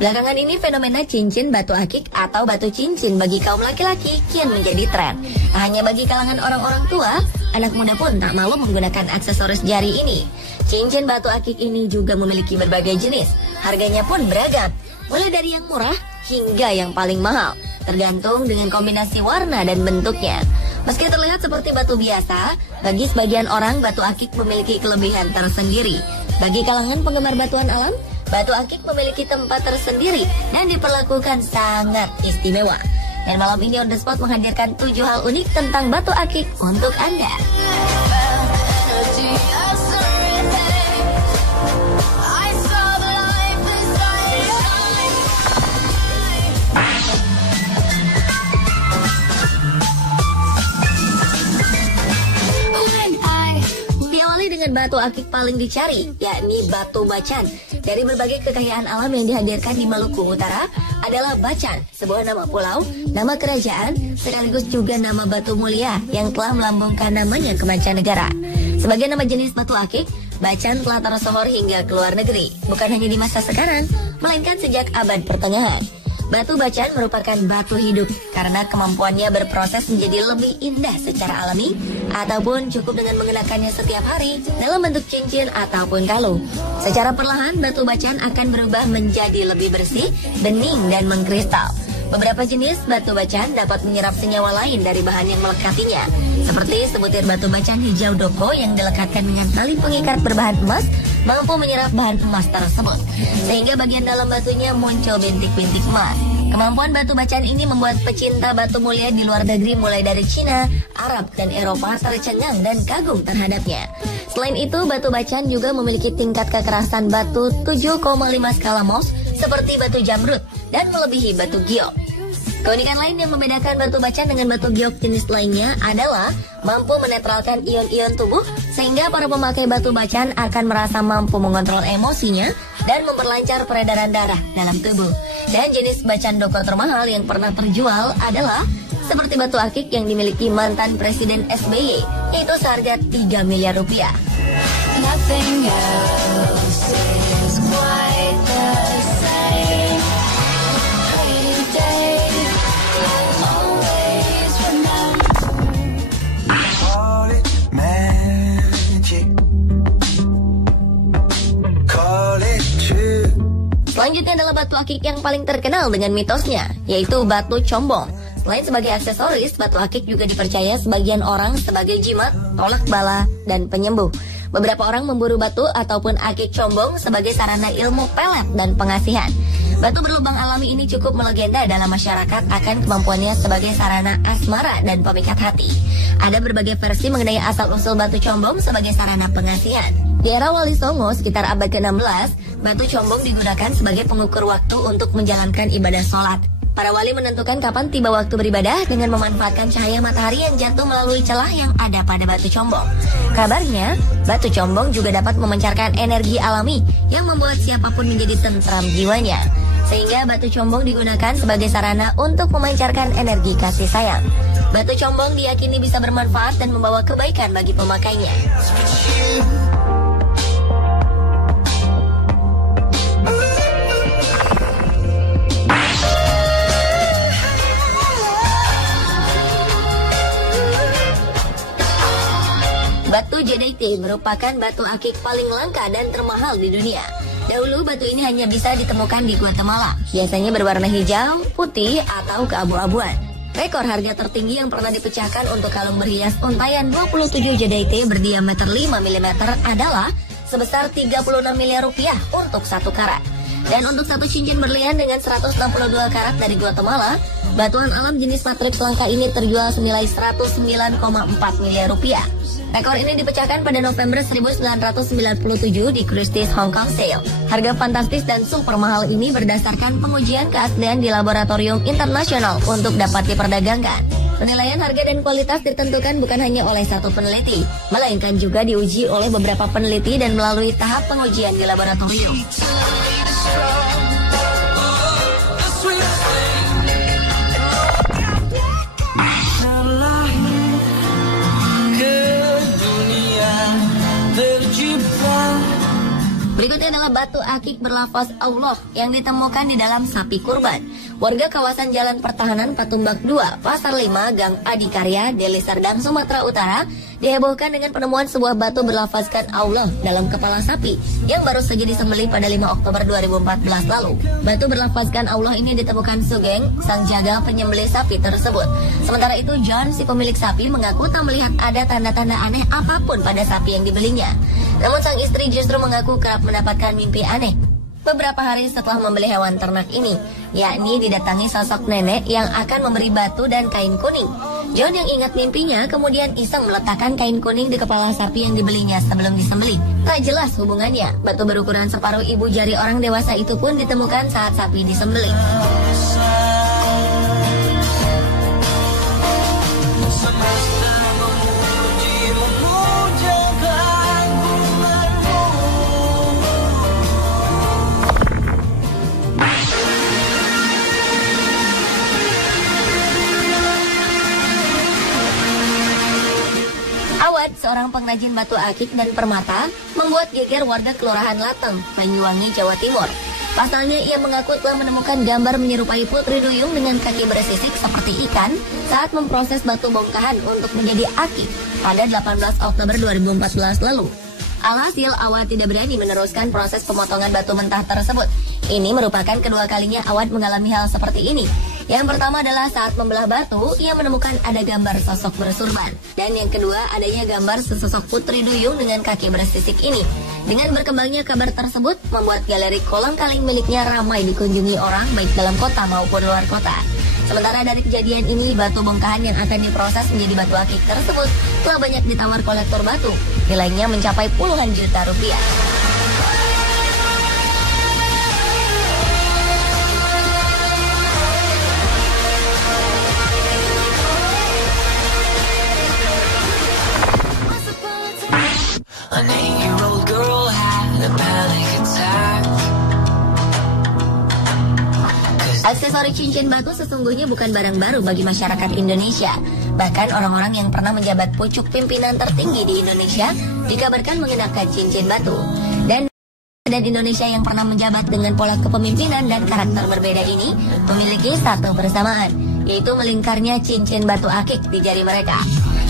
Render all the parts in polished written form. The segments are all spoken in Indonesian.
Belakangan ini fenomena cincin batu akik atau batu cincin bagi kaum laki-laki kian menjadi tren. Tak hanya bagi kalangan orang-orang tua, anak muda pun tak malu menggunakan aksesoris jari ini. Cincin batu akik ini juga memiliki berbagai jenis. Harganya pun beragam, mulai dari yang murah hingga yang paling mahal, tergantung dengan kombinasi warna dan bentuknya. Meski terlihat seperti batu biasa, bagi sebagian orang batu akik memiliki kelebihan tersendiri. Bagi kalangan penggemar batuan alam, batu akik memiliki tempat tersendiri dan diperlakukan sangat istimewa. Dan malam ini On The Spot menghadirkan 7 hal unik tentang batu akik untuk Anda. Dengan batu akik paling dicari, yakni batu bacan. Dari berbagai kekayaan alam yang dihadirkan di Maluku Utara adalah Bacan, sebuah nama pulau, nama kerajaan, sekaligus juga nama batu mulia yang telah melambungkan namanya ke mancanegara. Sebagai nama jenis batu akik, Bacan telah tersohor hingga ke luar negeri, bukan hanya di masa sekarang, melainkan sejak abad pertengahan. Batu bacan merupakan batu hidup karena kemampuannya berproses menjadi lebih indah secara alami ataupun cukup dengan mengenakannya setiap hari dalam bentuk cincin ataupun kalung. Secara perlahan batu bacan akan berubah menjadi lebih bersih, bening dan mengkristal. Beberapa jenis batu bacan dapat menyerap senyawa lain dari bahan yang melekatinya, seperti sebutir batu bacan hijau doko yang dilekatkan dengan tali pengikat berbahan emas mampu menyerap bahan emas tersebut, sehingga bagian dalam batunya muncul bintik-bintik emas. Kemampuan batu bacan ini membuat pecinta batu mulia di luar negeri mulai dari Cina, Arab, dan Eropa tercengang dan kagum terhadapnya. Selain itu, batu bacan juga memiliki tingkat kekerasan batu 7,5 skala Mohs seperti batu jamrud dan melebihi batu giok. Keunikan lain yang membedakan batu bacan dengan batu giok jenis lainnya adalah mampu menetralkan ion-ion tubuh sehingga para pemakai batu bacan akan merasa mampu mengontrol emosinya dan memperlancar peredaran darah dalam tubuh. Dan jenis bacan doko termahal yang pernah terjual adalah seperti batu akik yang dimiliki mantan Presiden SBY, yaitu seharga 3 miliar rupiah. Nothing else is quite the same. Selanjutnya adalah batu akik yang paling terkenal dengan mitosnya, yaitu batu combong. Selain sebagai aksesoris, batu akik juga dipercaya sebagian orang sebagai jimat, tolak bala, dan penyembuh. Beberapa orang memburu batu ataupun akik combong sebagai sarana ilmu pelet dan pengasihan. Batu berlubang alami ini cukup melegenda dalam masyarakat akan kemampuannya sebagai sarana asmara dan pemikat hati. Ada berbagai versi mengenai asal-usul batu combong sebagai sarana pengasihan. Di era Wali Songo sekitar abad ke-16, batu combong digunakan sebagai pengukur waktu untuk menjalankan ibadah sholat. Para wali menentukan kapan tiba waktu beribadah dengan memanfaatkan cahaya matahari yang jatuh melalui celah yang ada pada batu combong. Kabarnya, batu combong juga dapat memancarkan energi alami yang membuat siapapun menjadi tentram jiwanya. Sehingga batu combong digunakan sebagai sarana untuk memancarkan energi kasih sayang. Batu combong diyakini bisa bermanfaat dan membawa kebaikan bagi pemakainya. Batu Jadeite merupakan batu akik paling langka dan termahal di dunia. Dahulu batu ini hanya bisa ditemukan di Guatemala, biasanya berwarna hijau, putih, atau keabu-abuan. Rekor harga tertinggi yang pernah dipecahkan untuk kalung berhias untayan 27 Jadeite berdiameter 5 mm adalah sebesar 36 miliar rupiah untuk 1 karat. Dan untuk satu cincin berlian dengan 162 karat dari Guatemala, batuan alam jenis matriks langka ini terjual senilai 109,4 miliar rupiah. Rekor ini dipecahkan pada November 1997 di Christie's Hong Kong Sale. Harga fantastis dan super mahal ini berdasarkan pengujian keaslian di laboratorium internasional untuk dapat diperdagangkan. Penilaian harga dan kualitas ditentukan bukan hanya oleh satu peneliti, melainkan juga diuji oleh beberapa peneliti dan melalui tahap pengujian di laboratorium. Berikutnya adalah batu akik berlafaz Allah yang ditemukan di dalam sapi kurban. Warga kawasan Jalan Pertahanan Patumbak 2, Pasar 5, Gang Adikarya, Deli Serdang, Sumatera Utara dihebohkan dengan penemuan sebuah batu berlafazkan Allah dalam kepala sapi yang baru saja disembelih pada 5 Oktober 2014 lalu. Batu berlafazkan Allah ini ditemukan Sugeng, sang jagal penyembelih sapi tersebut. Sementara itu John, si pemilik sapi, mengaku tak melihat ada tanda-tanda aneh apapun pada sapi yang dibelinya. Namun sang istri justru mengaku kerap mendapatkan mimpi aneh beberapa hari setelah membeli hewan ternak ini, yakni didatangi sosok nenek yang akan memberi batu dan kain kuning. John yang ingat mimpinya kemudian iseng meletakkan kain kuning di kepala sapi yang dibelinya sebelum disembelih. Tak jelas hubungannya. Batu berukuran separuh ibu jari orang dewasa itu pun ditemukan saat sapi disembelih. Awad, seorang pengrajin batu akik dan permata, membuat geger warga Kelurahan Lateng, Banyuwangi, Jawa Timur. Pasalnya, ia mengaku telah menemukan gambar menyerupai Putri Duyung dengan kaki bersisik seperti ikan saat memproses batu bongkahan untuk menjadi akik pada 18 Oktober 2014 lalu. Alhasil, Awad tidak berani meneruskan proses pemotongan batu mentah tersebut. Ini merupakan kedua kalinya Awad mengalami hal seperti ini. Yang pertama adalah saat membelah batu, ia menemukan ada gambar sosok bersurban. Dan yang kedua, adanya gambar sesosok Putri Duyung dengan kaki bersisik ini. Dengan berkembangnya kabar tersebut, membuat galeri kolang kaling miliknya ramai dikunjungi orang baik dalam kota maupun luar kota. Sementara dari kejadian ini, batu bongkahan yang akan diproses menjadi batu akik tersebut telah banyak ditawar kolektor batu. Nilainya mencapai puluhan juta rupiah. An 8-year-old girl had a panic attack. Aksesori cincin batu sesungguhnya bukan barang baru bagi masyarakat Indonesia. Bahkan orang-orang yang pernah menjabat pucuk pimpinan tertinggi di Indonesia dikabarkan mengenakan cincin batu. Dan Indonesia yang pernah menjabat dengan pola kepemimpinan dan karakter berbeda ini memiliki satu persamaan, yaitu melingkarnya cincin batu akik di jari mereka.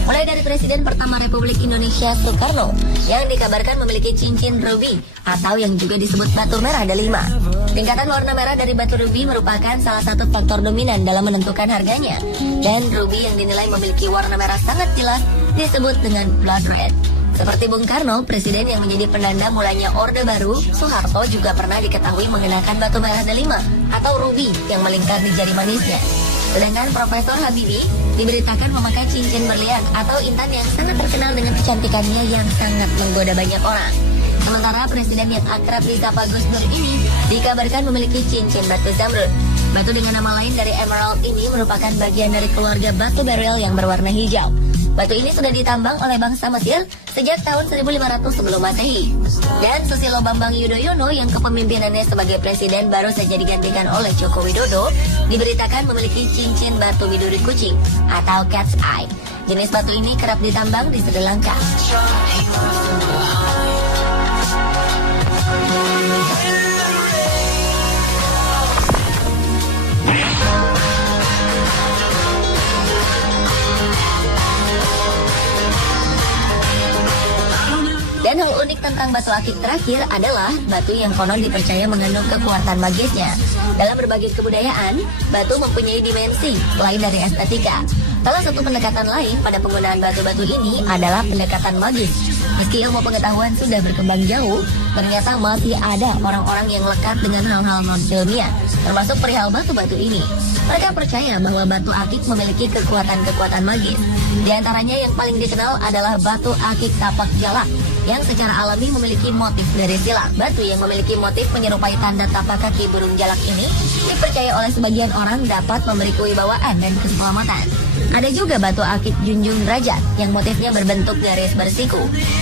Mulai dari Presiden pertama Republik Indonesia Soekarno yang dikabarkan memiliki cincin ruby atau yang juga disebut batu merah delima. Tingkatan warna merah dari batu ruby merupakan salah satu faktor dominan dalam menentukan harganya. Dan ruby yang dinilai memiliki warna merah sangat jelas disebut dengan blood red. Seperti Bung Karno, presiden yang menjadi penanda mulanya Orde Baru, Soeharto juga pernah diketahui mengenakan batu merah delima atau ruby yang melingkar di jari manisnya. Sedangkan Profesor Habibie diberitakan memakai cincin berlian atau intan yang sangat terkenal dengan kecantikannya yang sangat menggoda banyak orang. Sementara presiden yang akrab disapa Gus Dur ini dikabarkan memiliki cincin batu zamrud. Batu dengan nama lain dari emerald ini merupakan bagian dari keluarga batu beryl yang berwarna hijau. Batu ini sudah ditambang oleh bangsa Mesir sejak tahun 1500 sebelum Masehi. Dan Susilo Bambang Yudhoyono yang kepemimpinannya sebagai presiden baru saja digantikan oleh Joko Widodo diberitakan memiliki cincin batu biduri kucing atau cat's eye. Jenis batu ini kerap ditambang di Sri Lanka. Dan hal unik tentang batu akik terakhir adalah batu yang konon dipercaya mengandung kekuatan magisnya. Dalam berbagai kebudayaan, batu mempunyai dimensi selain dari estetika. Salah satu pendekatan lain pada penggunaan batu-batu ini adalah pendekatan magis. Meski ilmu pengetahuan sudah berkembang jauh, ternyata masih ada orang-orang yang lekat dengan hal-hal non-ilmiah, termasuk perihal batu-batu ini. Mereka percaya bahwa batu akik memiliki kekuatan-kekuatan magis. Di antaranya yang paling dikenal adalah batu akik tapak jalak, yang secara alami memiliki motif dari silang. Batu yang memiliki motif menyerupai tanda tapak kaki burung jalak ini dipercaya oleh sebagian orang dapat memberi kewibawaan dan keselamatan. Ada juga batu akik junjung derajat yang motifnya berbentuk garis bersiku.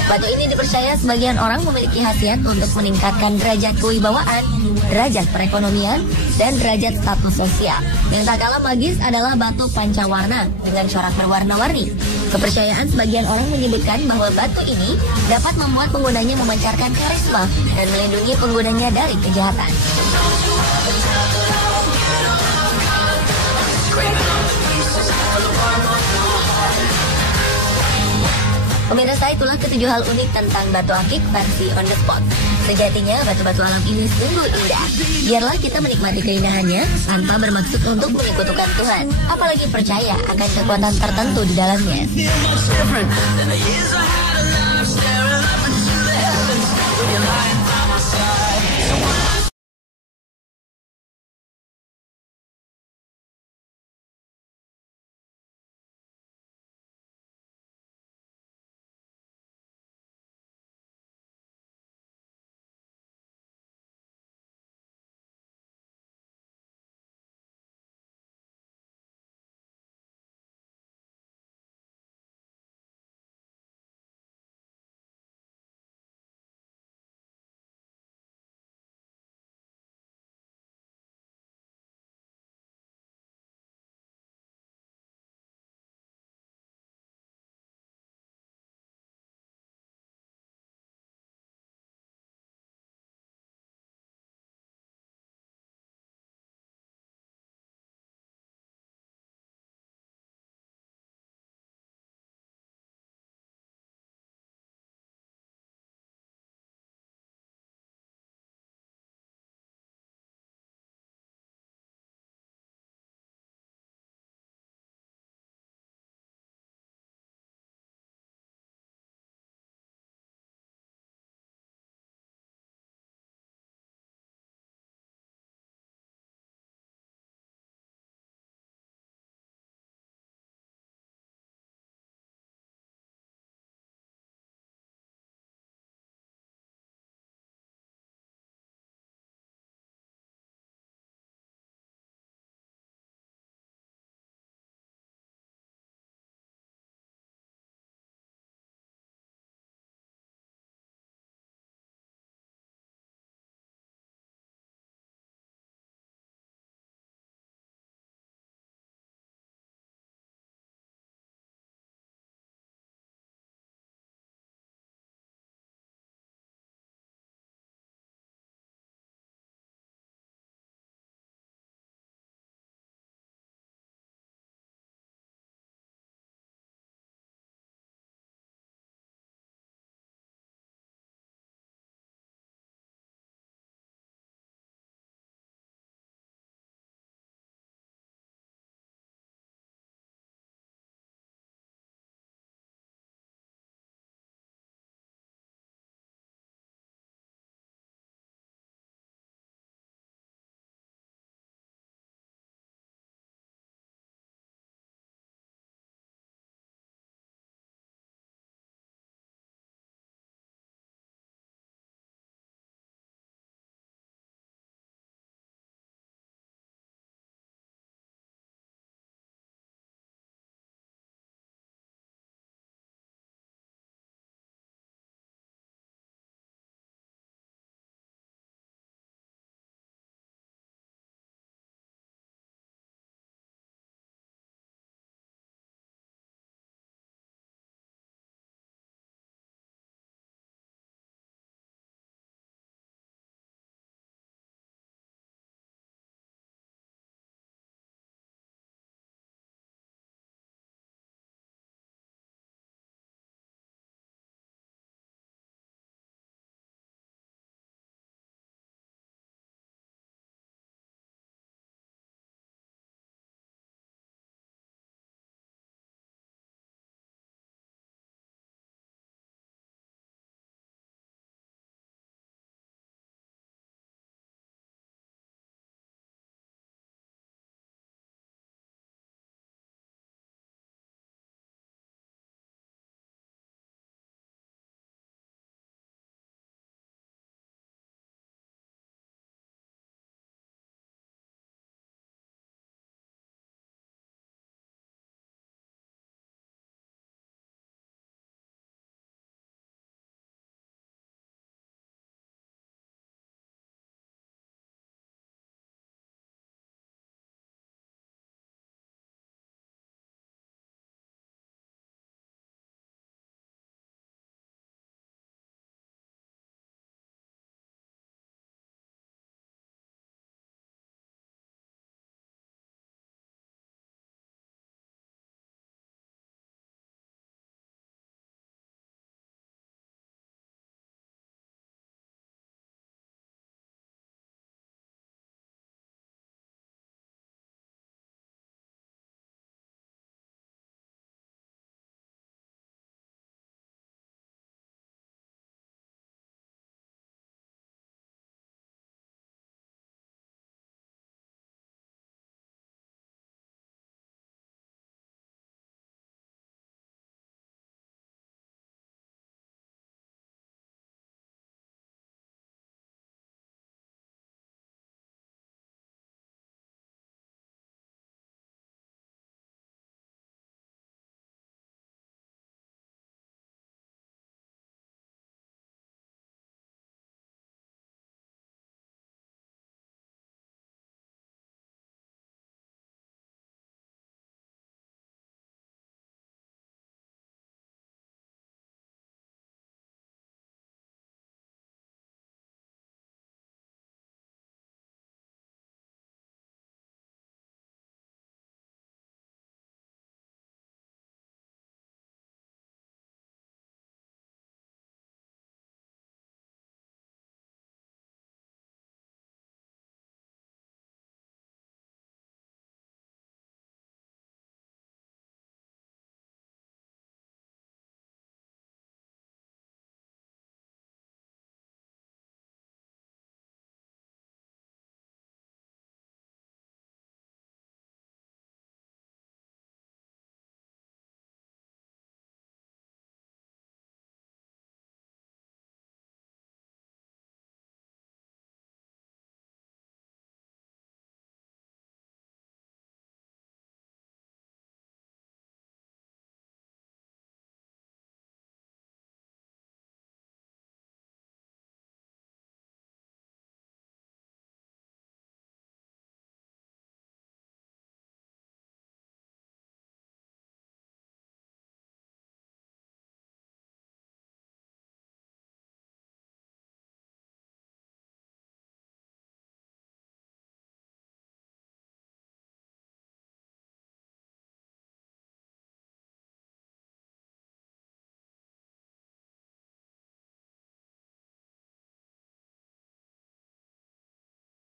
Batu ini dipercaya sebagian orang memiliki khasiat untuk meningkatkan derajat kewibawaan, derajat perekonomian, dan derajat status sosial. Yang tak kalah magis adalah batu pancawarna dengan corak berwarna-warni. Kepercayaan sebagian orang menyebutkan bahwa batu ini dapat membuat penggunanya memancarkan karisma dan melindungi penggunanya dari kejahatan. Pemirsa, itulah ketujuh hal unik tentang batu akik versi on the spot. Sejatinya batu-batu alam ini sungguh indah. Biarlah kita menikmati keindahannya tanpa bermaksud untuk menyekutukan Tuhan, apalagi percaya akan kekuatan tertentu di dalamnya.